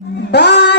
Bye.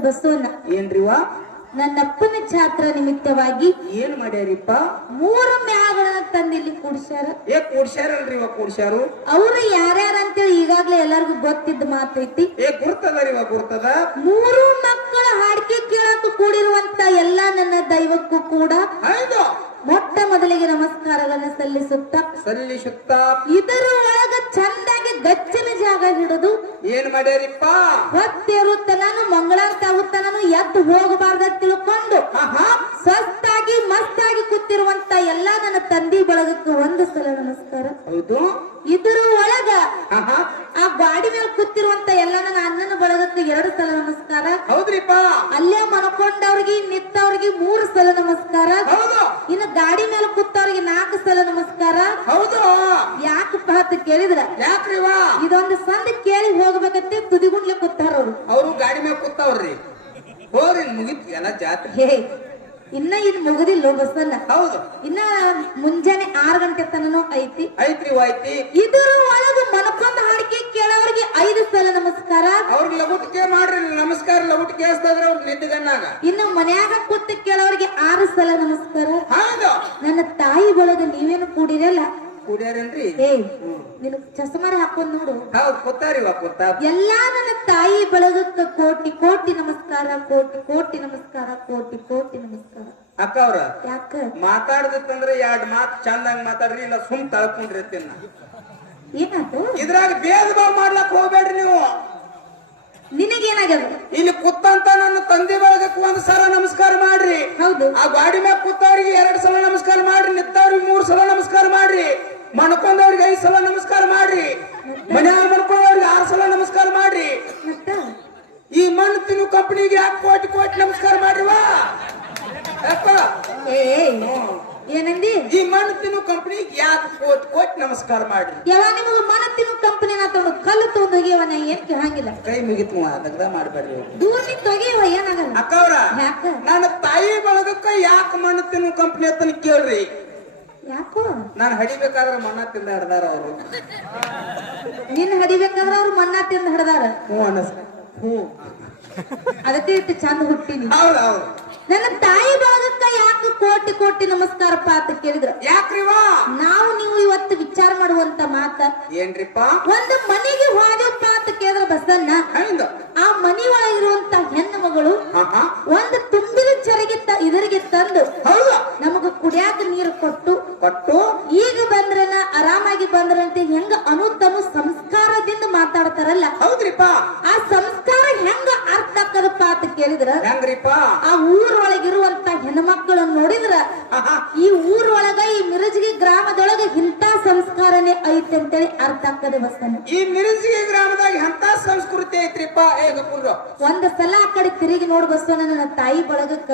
Basavanna. ಏನ್ರಿವಾ? ನನ್ನಪ್ಪನ Chatra ನಿಮಿತ್ತವಾಗಿ ಏನ್ ಮಾಡ್ಯಾರಿಪ್ಪ? ಮೂರು ಮ್ಯಾಗಳನ್ನ ತಂದಿಲ್ಲಿ ಕೂಡ್ಸ್ಯಾರ. ಏ ಕೂಡ್ಸ್ಯಾರಲ್ರಿ ಇವ ಕೂಡ್ಸ್ಯಾರು ಯಾರ್ಯಾರ ಯಾರ್ಯಾರಂತೇಳಿ ಈಗಾಗ್ಲೇ ಎಲ್ಲಾರ್ಗು ಗೊತ್ತಿದ್ದ ಮಾತೈತಿ. ಏ ಗುರ್ತದರಿ ಇವ ಗುರ್ತದ? ಮೂರು ಮಕ್ಕಳ ಹಾಡಿಕೆ ಕೇಳಕ್ ಕೂಡಿರುವಂತ ಎಲ್ಲಾ ನನ್ನ ದೈವಕ್ಕೂ ಕೂಡ ಹೌದು. ಮೊಟ್ಟ ಮೊದಲಿಗೆ ನಮಸ್ಕಾರಗಳನ್ನ ಸಲ್ಲಿಸುತ್ತ ಸಲ್ಲಿಸುತ್ತ ಇದರ ಚಂದಾಗಿ ಗಚ್ಚಿನ ಜಾಗ ಹಿಡಿದು ಏನ್ ಮಾಡ್ಯಾರಿಪ್ಪ? ಹೊತ್ತಿರುತ್ತಲನು ಮಂಗಳಾರ್ಥ ನಾನು ಎದ್ದು ಹೋಗಬಾರ್ದ ತಿಳ್ಕೊಂಡು ಆಹಾ ಸ್ವಸ್ತಾಗಿ ಮಸ್ತಾಗಿ ಕೂತಿರುವಂತ ಎಲ್ಲಾ ನನ್ನ ತಂದಿ ಬಳಗಕ್ಕೆ ಒಂದು ಸಲ ನಮಸ್ಕಾರ. ಹೌದು. ಇದ್ರ ಒಳಗ ಆ ಗಾಡಿ ಮೇಲೆ ಕೂತಿರುವಂತ ಎಲ್ಲ ನನ್ನ ಅಣ್ಣನ ಬಳಗಕ್ಕೆ ಎರಡು ಸಲ ನಮಸ್ಕಾರ. ಹೌದ್ರಿಪ್ಪ. ಅಲ್ಲೇ ಮನ್ಕೊಂಡವ್ರಿಗೆ ನಿತ್ತವ್ರಿಗೆ ಮೂರು ಸಲ ನಮಸ್ಕಾರ. ಇನ್ನು ಗಾಡಿ ಮೇಲೆ ಕೂತವ್ರಿಗೆ ನಾಲ್ಕು ಸಲ ನಮಸ್ಕಾರ. ಹೌದು. ಯಾಕಪ್ಪ ಅಂತ ಕೇಳಿದ್ರ ಯಾಕ್ರಿವಾ ಇದೊಂದು ಸಂದ ಕೇಳಿ ಹೋಗ್ಬೇಕಂತೆ ತುದಿಗುಂಡ್ಲಿ ಕೂತಾರ ಅವ್ರು. ಅವರು ಗಾಡಿ ಮ್ಯಾಗ ಕೂತಾವ್ರಿ. ಹೋಗ್ರಿ ಮುಗಿತ್ ಎಲ್ಲ ಜಾತ್ರೆ. ಹೇ ಇನ್ನ ಇದು ಮುಗುದಿಲ್ಲ ಬಸ್ಸನ್ನ ಹೌದು. ಇನ್ನ ಮುಂಜಾನೆ ಆರು ಗಂಟೆ ತನನು ಐತಿ. ಐತ್ರಿ ಐತಿ ಇದರ ಒಳಗ ಮನಕೊಂದ ಹಾಡಿಕೆ ಕೇಳೋರಿಗೆ ಐದು ಸಲ ನಮಸ್ಕಾರ. ಅವ್ರಿಗೆ ಲಗುಟಿಕೆ ಮಾಡ್ರಿ ನಮಸ್ಕಾರ ಲಗುಟ್ ಕೇಳಿಸ್ತದ್ರ ಅವ್ರ ನಿದ್ದಗನ್ನಾಗ ಇನ್ನು ಮನ್ಯಾಗ ಕೂತು ಕೇಳೋರಿಗೆ ಆರು ಸಲ ನಮಸ್ಕಾರ. ಹೌದು. ನನ್ನ ತಾಯಿ ಬಳಗ ನೀವೇನು ಕೂಡಿರಲ್ಲ. ಕುಡಿಯಾರೇನ್ರಿ? ನಿನ್ ಚಸ್ಮಾರ ಹಾಕೊಂಡ್ ನೋಡು. ಹೌದು ಕೂತಾರಿವ ಕೂತ ಎಲ್ಲಾ ನನ್ನ ತಾಯಿ ಬಳಗಕ್ಕ ಕೋಟಿ ಕೋಟಿ ನಮಸ್ಕಾರ ಕೋಟಿ ಕೋಟಿ ನಮಸ್ಕಾರ ಕೋಟಿ ಕೋಟಿ ನಮಸ್ಕಾರ. ಅಕ್ಕ ಅವ್ರ ಯಾಕ? ಮಾತಾಡ್ದಿತ್ತಂದ್ರ ಎರಡ್ ಮಾತ್ ಚಂದಂಗ್ ಮಾತಾಡ್ರಿ ಇಲ್ಲ ಸುಮ್ ತಳ್ಕೊಂಡಿರ್ತೀನಿ ಏನಾಯ್ತು ಇದ್ರಾಗ ಭೇದ ಭಾವ ಮಾಡ್ಲಕ್ ಹೋಗ್ಬೇಡ್ರಿ ನೀವು. ನಿನಗೇನಾಗ ಇಲ್ಲಿ ಕುತ್ತಂತ ನನ್ನ ತಂದೆ ಬಳಗಕ್ಕೆ ಒಂದ್ ಸಲ ನಮಸ್ಕಾರ ಮಾಡ್ರಿ. ಹೌದು. ಆ ಗಾಡಿ ಮ್ಯಾಗ ಕೂತವ್ರಿಗೆ ಎರಡ್ ಸಲ ನಮಸ್ಕಾರ ಮಾಡ್ರಿ ನಿತ್ತವ್ರಿಗೆ ಮೂರ್ ಸಲ ನಮಸ್ಕಾರ ಮಾಡ್ರಿ ಮಣ್ಕೊಂಡವ್ರಿಗೆ ಐದ್ ಸಲ ನಮಸ್ಕಾರ ಮಾಡ್ರಿ ಮನ್ಯಾಗ ಮಣ್ಕೊಂಡವ್ರಿಗೆ ಆರ್ ಸಲ ನಮಸ್ಕಾರ ಮಾಡ್ರಿ ಮತ್ತ ಈ ಮಣ್ಣು ತಿನ್ನು ಕಂಪನಿಗೆ ಯಾಕೆ ಕೋಟಿ ಕೋಟಿ ನಮಸ್ಕಾರ ಮಾಡ್ರಿವಾ ಯಾಕ ಏ ಏನಂದಿ ಈ ಮಣ್ಣು ತಿನ್ನು ಕಂಪನಿಗೆ ಯಾಕೆ ಕೋಟಿ ಕೋಟಿ ನಮಸ್ಕಾರ ಮಾಡಿ ಯಾವ ನಿಮಗ ಮನ ತಿನ್ನು ಕಂಪನಿ ನಾ ತಗೊಂಡು ಕಲ್ಲು ತಗೊಂಡ್ ಹೋಗ್ಯವ ನಾ ಏನ್ ಕೇಳಂಗಿಲ್ಲ. ಕೈ ಮುಗಿತು ಅದಗ್ದ ಮಾಡ್ಬೇಡ್ರಿ ದೂರ ನಿಂತ ಹೋಗ್ಯವ ಏನಾಗಲ್ಲ. ಅಕ್ಕವ್ರ ಯಾಕ? ನನ್ನ ತಾಯಿ ಬಳಗಕ್ಕ ಯಾಕೆ ಮಣ್ಣು ತಿನ್ನು ಕಂಪನಿ ಅಂತ ಕೇಳ್ರಿ. ಯಾಕೋ? ನಾನು ಹಡಿಬೇಕಾದ್ರೆ ಮಣ್ಣ ತಿಂದ ಹಿಡ್ದಾರ ಅವರು. ನಿನ್ನ ಹಡಿಬೇಕಾದ್ರ ಅವ್ರು ಮಣ್ಣ ತಿಂದ ಹಿಡ್ದಾರ. ಹ್ಞೂ ಅನಸ್ ಹ್ಞೂ. ಅದಕ್ಕೆ ಇಟ್ಟು ಚಂದ ಹುಟ್ಟಿನಿ. ಹೌದು ಹೌದು. ನನ್ನ ತಾಯಿ ಭಾಗಕ್ಕ ಯಾಕೆ ಕೋಟಿ ಕೋಟಿ ನಮಸ್ಕಾರಪ್ಪ ಅಂತ ಕೇಳಿದ್ರು? ಯಾಕ್ರಿವಾ ನಾವು ನೀವು ಇವತ್ತು ವಿಚಾರ ಮಾಡುವಂತ ಮಾತ ಏನ್ರಿಪ್ಪ? ಒಂದು ಮನೆಗೆ ಹೋದಪ್ಪ ಅಂತ ಕೇಳಿದ್ರ ಬಸನ್ನ ಆ ಮನಿ ಒಳಗಿರುವಂತ ಹೆಣ್ಣು ಮಗಳು ಒಂದು ತುಂಬಿದ ಚರಿಗೆ ಇದರಿಗೆ ತಂದು ನಮಗ ಕುಡಿಯಾಕ ನೀರು ಕೊಟ್ಟು ಕೊಟ್ಟು? ಈಗ ಬಂದ್ರನ ಆರಾಮಾಗಿ ಬಂದ್ರಂತೆ ಹೆಂಗ ಅನುತನು ಸಂಸ್ಕಾರದಿಂದ ಮಾತಾಡ್ತಾರಲ್ಲ ಹೌದ್ರಿಪ್ಪ ಆ ಸಂಸ್ಕಾರ ಹೆಂಗ ಅರ್ಥ ಆಕ್ಕದಪ್ಪ ಅಂತ ಹೆಂಗ್ರಿಪ್ಪ ಆ ಊರೊಳಗಿರುವಂತ ಹೆಣ್ಮಕ್ಳನ್ನ ನೋಡಿದ್ರ ಈ ಊರೊಳಗ ಈ ಮಿರಜಗಿ ಗ್ರಾಮದೊಳಗ ಇಂಥ ಸಂಸ್ಕಾರನೇ ಐತೆ ಅಂತೇಳಿ ಅರ್ಥ ಆಗ್ತದೆ ಬಸ್ತಾನೆ ಈ ಮಿರಜಿಗೆ ಗ್ರಾಮದಾಗ ಎಂತ ಸಂಸ್ಕೃತಿ ಐತ್ರಿಪ್ಪ. ಒಂದ್ ಸಲ ಆ ಕಡೆ ತಿರುಗಿ ನೋಡ್ ಬಸವಣ್ಣ ನನ್ನ ತಾಯಿ ಬಳಗಕ್ಕ.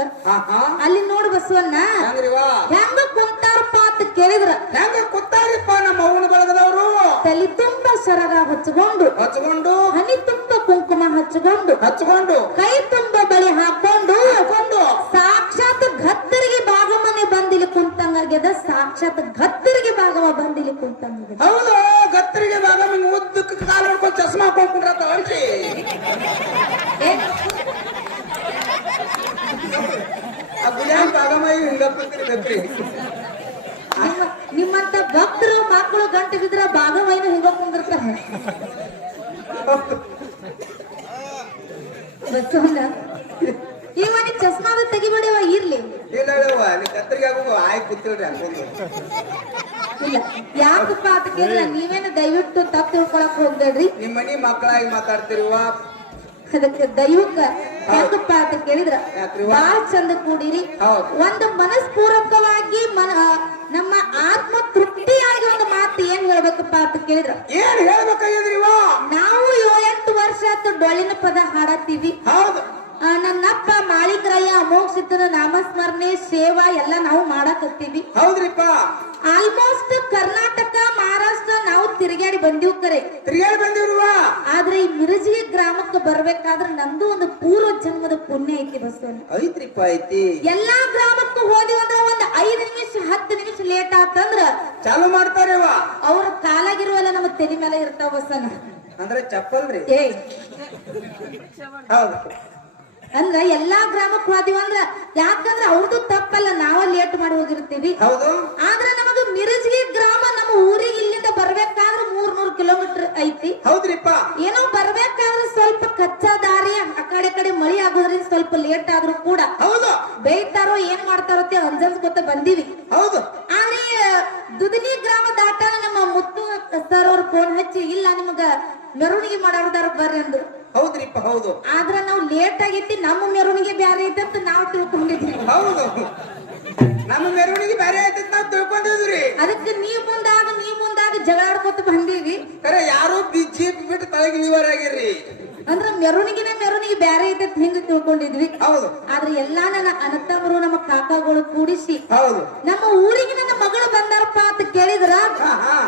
ಅಲ್ಲಿ ನೋಡ್ ಬಸವಣ್ಣ ಹೆಂಗ್ರಿವಾ ಹೆಂಗ ಕುಂತಾರಪ್ಪ ಅಂತ ಕೇಳಿದ್ರ. ಹೆಂಗ ಕೂತಾರಿಪ್ಪ ನಮ್ಮ ಅವನ ಬಳಗದವರು? ತಲೆ ತುಂಬಾ ಸರಗ ಹಚ್ಕೊಂಡು. ಹಚ್ಕೊಂಡು. ಹನಿ ತುಂಬ ಕುಂಕುಮ ಹಚ್ಕೊಂಡು ಹಚ್ಕೊಂಡು ಕೈ ತುಂಬ ಬಳಿ ಹಾಕೊಂಡು ಹಾಕೊಂಡು ಸಾಕ್ಷಾತ್ ಗತ್ತರಿಗೆ ಭಾಗಮನೆ ಬಂದಿಲಿ ಕುಂತಂಗಾಗ್ಯದ ಸಾಕ್ಷಾತ್ ಗತ್ತರಿಗೆ ಭಾಗವ ಬಂದಿಲಿ ಕುಂತಂಗ ಹೌದು ಗತ್ತರಿಗೆ ಭಾಗ ಹಿಂಗ್ ಉದ್ದಕ್ಕೆ ಕಾಲು ಹಿಡ್ಕೊಂಡು ಚಸ್ಮಾ ಹಾಕೊಂಡ್ಬಿಟ್ರತ್ತ ಅಲ್ರಿ ಏ, ಆ ಗುಲಾಬಿ ಹಿಂಗಪ್ಪತ್ರಿ ಗತ್ರಿ ನಿಮ್ಮಂತ ಭಕ್ತರು ಮಕ್ಕಳು ಗಂಟು ಬಿದ್ರ ಭಾಗವೈನ ಹಿಂಗ ಕುಂದಿರ್ತಾರ. ಬಸವಣ್ಣ ಇವನಿ ಚಸ್ಮಾದ ತೆಗಿಬೇಡಿವ? ಇರ್ಲಿ. ಇಲ್ಲ ಹೇಳುವ ನೀ ಕತ್ತರಿಗೆ ಆಗುವ ಆಯ್ ಅನ್ಕೊಂಡು ಇಲ್ಲ. ಯಾಕಪ್ಪ ಅಂತ ಕೇಳಿಲ್ಲ ನೀವೇನು ದಯವಿಟ್ಟು ತಪ್ಪು ತಿಳ್ಕೊಳಕ್ ಹೋಗ್ಬೇಡ್ರಿ. ನಿಮ್ ಮನಿ ಮಕ್ಕಳಾಗಿ ಮಾತಾಡ್ತಿರುವ ಅದಕ್ಕೆ ದೈವಕ್ಕ ಯಾಕಪ್ಪ ಅಂತ ಕೇಳಿದ್ರ? ಬಾಳ ಚಂದ ಕೂಡಿರಿ. ಒಂದು ಮನಸ್ಪೂರ್ವಕವಾಗಿ ಮನ ನಮ್ಮ ಆತ್ಮ ತೃಪ್ತಿಯಾಗಿ ಒಂದು ಮಾತು ಏನ್ ಹೇಳ್ಬೇಕಪ್ಪ ಅಂತ ಕೇಳಿದ್ರ ಏನ್ ಹೇಳ್ಬೇಕಾಗಿದ್ರಿ ನಾವು ಏಳೆಂಟು ವರ್ಷ ಆತು ಡೊಳ್ಳಿನ ಪದ ಹಾಡತ್ತೀವಿ. ಹೌದು. ನನ್ನಪ್ಪ ಮಾಳಿಕರಯ್ಯ ಅಮೋಘ ಸಿದ್ಧನ ನಾಮಸ್ಮರಣೆ ಸೇವಾ ಎಲ್ಲ ನಾವು ಮಾಡಾಕತ್ತೀವಿ. ಹೌದ್ರಿಪ್ಪ. ಆಲ್ಮೋಸ್ಟ್ ಕರ್ನಾಟಕ ಮಹಾರಾಷ್ಟ್ರ ನಾವು ತಿರುಗಾಡಿ ಬಂದಿವ್ ಕರೆ. ತಿರುಗಾಡಿ ಬಂದಿರುವ ಆದ್ರೆ ಈ ಮಿರಜಿಗೆ ಗ್ರಾಮಕ್ಕೆ ಬರ್ಬೇಕಾದ್ರೆ ನಂದು ಒಂದು ಪೂರ್ವ ಜನ್ಮದ ಪುಣ್ಯ ಐತಿ ಬಸವಣ್ಣ. ಐತ್ರಿಪ್ಪ ಐತಿ. ಎಲ್ಲಾ ಗ್ರಾಮಕ್ಕೂ ಹೋದಿ ಅಂದ್ರೆ ಒಂದ್ ಐದ್ ನಿಮಿಷ ಹತ್ತು ನಿಮಿಷ ಲೇಟ್ ಆತಂದ್ರ ಚಾಲು ಮಾಡ್ತಾರೆ ಅವ್ರ ಕಾಲಾಗಿರುವಲ್ಲ ನಮ್ಮ ತಲೆ ಮೇಲೆ ಇರ್ತಾವ ಬಸಣ್ಣ ಅಂದ್ರೆ ಚಪ್ಪಲ್ರಿ. ಏ. ಹೌದು. ಅಂದ್ರ ಎಲ್ಲಾ ಗ್ರಾಮಕ್ಕೂ ಹೋದಿವ ಅಂದ್ರ ಯಾಕಂದ್ರ ಅವ್ರದ್ದು ತಪ್ಪಲ್ಲ ನಾವ ಲೇಟ್ ಮಾಡಿ ಹೋಗಿರ್ತೀವಿ. ಹೌದು. ಆದ್ರೆ ನಮಗ ಮಿರಜ್ಗಿ ಗ್ರಾಮ ನಮ್ಮ ಊರಿಗೆ ಇಲ್ಲಿಂದ ಬರ್ಬೇಕಾದ್ರ ಮೂರ್ ನೂರ್ ಕಿಲೋಮೀಟರ್ ಐತಿ. ಹೌದ್ರಿಪ್ಪ. ಏನೋ ಬರ್ಬೇಕಾದ್ರೆ ಸ್ವಲ್ಪ ಕಚ್ಚಾ ದಾರಿ ಆ ಕಡೆ ಕಡೆ ಮಳಿ ಆಗೋದ್ರಿಂದ ಸ್ವಲ್ಪ ಲೇಟ್ ಆದ್ರೂ ಕೂಡ ಹೌದು. ಬೈತಾರೋ ಏನ್ ಮಾಡ್ತಾರೋ ಅಂಜನ್ಸ್ ಗೊತ್ತ ಬಂದೀವಿ. ಹೌದು. ಆದ್ರೆ ದುದನಿ ಗ್ರಾಮ ದಾಟಾಗ ನಮ್ಮ ಮುತ್ತು ಸರ್ ಅವ್ರ ಫೋನ್ ಹಚ್ಚಿ ಇಲ್ಲ ನಿಮಗ ಮೆರವಣಿಗೆ ಮಾಡೋದಾರ ಬರ್ರಿ ಅಂದ್ರು. ಹೌದ್ರಿಪ್ಪ ಹೌದು. ಆದ್ರ ನಾವು ಲೇಟ್ ಆಗೈತಿ ನಮ್ಮ ಮೆರವಣಿಗೆ ಬ್ಯಾರೆ ಐತೆ ಅಂತ ನಾವು ತಿಳ್ಕೊಂಡಿದ್ವಿ. ಹೌದು. ನಮ್ಮ ಮೆರವಣಿಗೆ ಬೇರೆ ಅಂತ ನಾವು ತಿಳ್ಕೊಂಡಿದ್ರಿ ಅದಕ್ಕೆ ನೀ ಮುಂದಾಗ ನೀ ಮುಂದಾಗ ಜಗಳಾಡ್ಕೊತ ಬಂದೀವಿ ಅರೆ ಯಾರೋ ಜೀಪ್ ಬಿಟ್ಟು ತಳಗಿ ನೀವರಾಗಿರ್ರಿ ಅಂದ್ರ ಮೆರವಣಿಗೆನ ಮೆರವಣಿಗೆ ಬ್ಯಾರೆ ಐತೆ ಅಂತ ಹಿಂಗ ತಿಳ್ಕೊಂಡಿದ್ವಿ. ಹೌದು. ಆದ್ರೆ ಎಲ್ಲಾ ನನ್ನ ಅನಂತವರು ನಮ್ಮ ಕಾಕಾಗಳು ಕೂಡಿಸಿ ಹೌದು. ನಮ್ಮ ಊರಿಗೆ ನನ್ನ ಮಗಳು ಬಂದಾರಪ್ಪ ಅಂತ ಕೇಳಿದ್ರ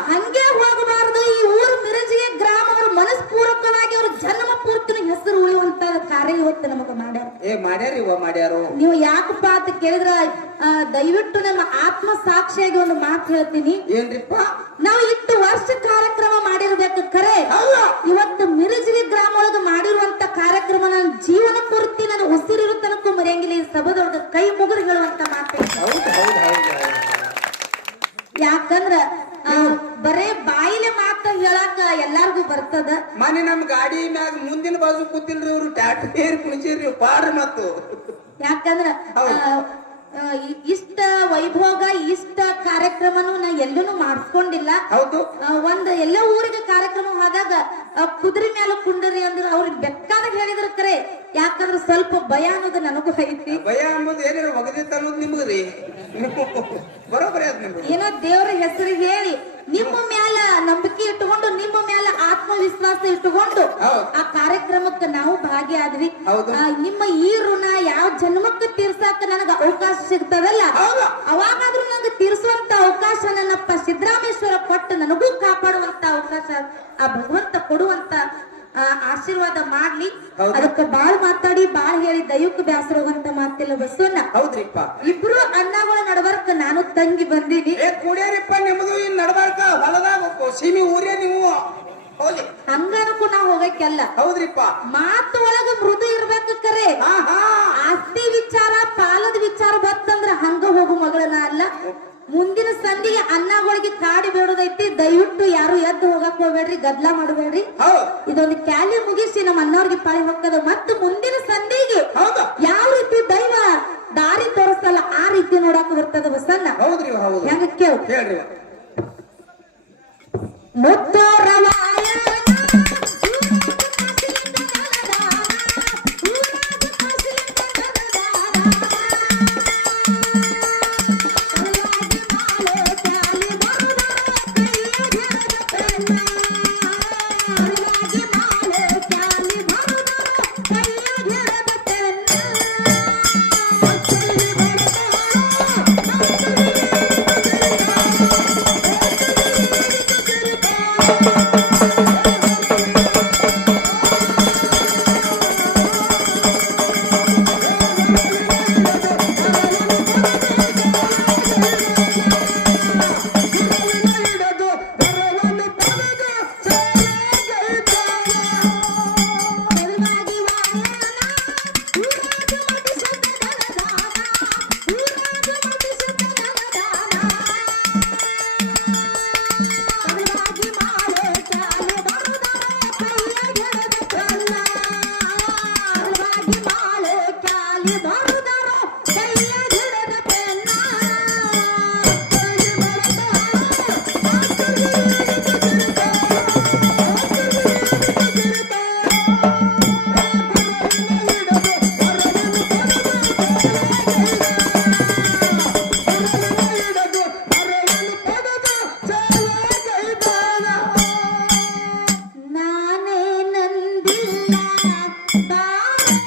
ಹಂಗೆ ಹೋಗಬಾರದು ಈ ಊರು ಮಿರಜಿಗೆ ಮನಸ್ಪೂರ್ವಕವಾಗಿ ಅವ್ರ ಜನ್ಮ ಪೂರ್ತಿನ ಹೆಸರು ಉಳಿಯುವಂತ ಕಾರ್ಯ ಇವತ್ತು ನಮಗ ಮಾಡ್ಯಾರ. ಏ ಮಾಡ್ಯಾರ ಇವ ಮಾಡ್ಯಾರು? ನೀವು ಯಾಕಪ್ಪ ಅಂತ ಕೇಳಿದ್ರ ದಯವಿಟ್ಟು ನಮ್ಮ ಆತ್ಮ ಸಾಕ್ಷಿಯಾಗಿ ಒಂದು ಮಾತು ಹೇಳ್ತೀನಿ. ಏನ್ರಿಪ್ಪ? ನಾವು ಇಷ್ಟು ವರ್ಷ ಕಾರ್ಯಕ್ರಮ ಮಾಡಿರ್ಬೇಕು ಕರೆ. ಇವತ್ತು ಮಿರಜಿಗೆ ಗ್ರಾಮ ಒಳಗ ಮಾಡಿರುವಂತ ಕಾರ್ಯಕ್ರಮ ನನ್ನ ಜೀವನ ಪೂರ್ತಿ ನಾನು ಉಸಿರಿರೋ ತನಕ ಮರೆಯಂಗಿಲ್ಲ ಈ ಸಭದೊಳಗ ಕೈ ಮುಗಿದು ಹೇಳುವಂತ ಮಾತು ಹೌದು ಹೌದು ಹೌದು ಯಾಕಂದ್ರ ಆ, ಬರೇ ಬಾಯಿಲೆ ಮಾತ ಹೇಳಾಕ ಎಲ್ಲಾರ್ಗೂ ಬರ್ತದ ಮನೆ ನಮ್ ಗಾಡಿ ಮ್ಯಾಗ ಮುಂದಿನ ಬಾಜು ಟ್ಯಾಕ್ಟರ್ ಏರಿ ಪಾಡ್ರಿ ಮತ್ತು. ಯಾಕಂದ್ರ ಆ, ಇ- ಇಷ್ಟ ವೈಭೋಗ ಇಷ್ಟ ಕಾರ್ಯಕ್ರಮನು ನಾ ಎಲ್ಲೂ ಮಾಡಿಸ್ಕೊಂಡಿಲ್ಲ. ಹೌದು. ಆ, ಒಂದ್ ಎಲ್ಲ ಊರಿಗೆ ಕಾರ್ಯಕ್ರಮ ಹೋದಾಗ ಆ, ಕುದುರೆ ಮೇಲೆ ಕುಂಡರಿ ಅಂದ್ರೆ ಅವ್ರಿಗೆ ಬೆಕ್ಕಾದ ಕರೆ ಯಾಕಂದ್ರ ಸ್ವಲ್ಪ ಭಯ ಅನ್ನೋದು ನನಗೂ ಐತಿ. ಭಯ ಅನ್ನೋದು ಏನಿರೋ ಒಗದಿತ್ತ ಅನ್ನೋದು ರೀ. ಬರೋಬರಿ ಅದ್ ನಿಮ್ದು. ಏನೋ ದೇವ್ರ ಹೆಸರು ಹೇಳಿ ನಿಮ್ಮ ಮ್ಯಾಲ ನಂಬಿಕೆ ಇಟ್ಟುಕೊಂಡು ನಿಮ್ಮ ಮ್ಯಾಲ ಆತ್ಮವಿಶ್ವಾಸ ಇಟ್ಟುಕೊಂಡು. ಆ ಕಾರ್ಯಕ್ರಮಕ್ಕೆ ನಾವು ಭಾಗಿಯಾದ್ವಿ. ನಿಮ್ಮ ಈ ಋಣ ಯಾವ ಜನ್ಮಕ್ಕೆ ತೀರ್ಸಾಕ ನನಗ ಅವಕಾಶ ಸಿಗ್ತದಲ್ಲ. ಅವಾಗಾದ್ರೂ ನನಗೆ ತೀರ್ಸುವಂತ ಅವಕಾಶ ನನ್ನಪ್ಪ ಸಿದ್ದರಾಮೇಶ್ವರ ಕೊಟ್ಟು ನನಗೂ ಕಾಪಾಡುವಂತ ಅವಕಾಶ ಆ ಭಗವಂತ ಕೊಡುವಂತ ಆಶೀರ್ವಾದ ಮಾಡ್ಲಿ. ಅದಕ್ಕೆ ಬಾಳ್ ಮಾತಾಡಿ ಬಾಳ್ ಹೇಳಿ ದೈವಕ್ಕೆ ಬ್ಯಾಸರ ಹೋಗುವಂತ ಮಾತಿಲ್ಲ ಬಸವಣ್ಣ. ಹೌದ್ರಿಪ್ಪ. ಇಬ್ರು ಅಣ್ಣಗಳ ನಡಬರ್ಕ ನಾನು ತಂಗಿ ಬಂದೀನಿ. ಕುಡಿಯರಿಪ್ಪ ನಿಮ್ದು ಇನ್ ನಡ್ಬಾರ್ಕ ಹೊಲದಾಗ ಸೀಮಿ ಊರೇ ನೀವು. ಹೋಗಿ. ಹಂಗನಕ್ಕೂ ನಾವು ಹೋಗಕ್ಕೆಲ್ಲ. ಹೌದ್ರಿಪ್ಪ. ಮಾತು ಒಳಗ ಮೃದು ಇರ್ಬೇಕು. ಗದ್ಲ ಮಾಡಬೇಡ್ರಿ ಇದೊಂದು ಕ್ಯಾಲಿ ಮುಗಿಸಿ ನಮ್ಮ ಅನ್ನೋರ್ಗೆ ಪಾಳಿ ಹೋಗ್ತದ. ಮತ್ತು ಮುಂದಿನ ಸಂಧಿಗೆ ಯಾವ ರೀತಿ ದೈವ ದಾರಿ ತೋರಿಸ್ತಲ್ಲ ಆ ರೀತಿ ನೋಡಕ್ ಬರ್ತದ ಬಸನ್ನ ಹೆಂಗ ಕೇಳು. ಹೇಳ್ರಿ. ಮುತ್ತು ರವಾಯ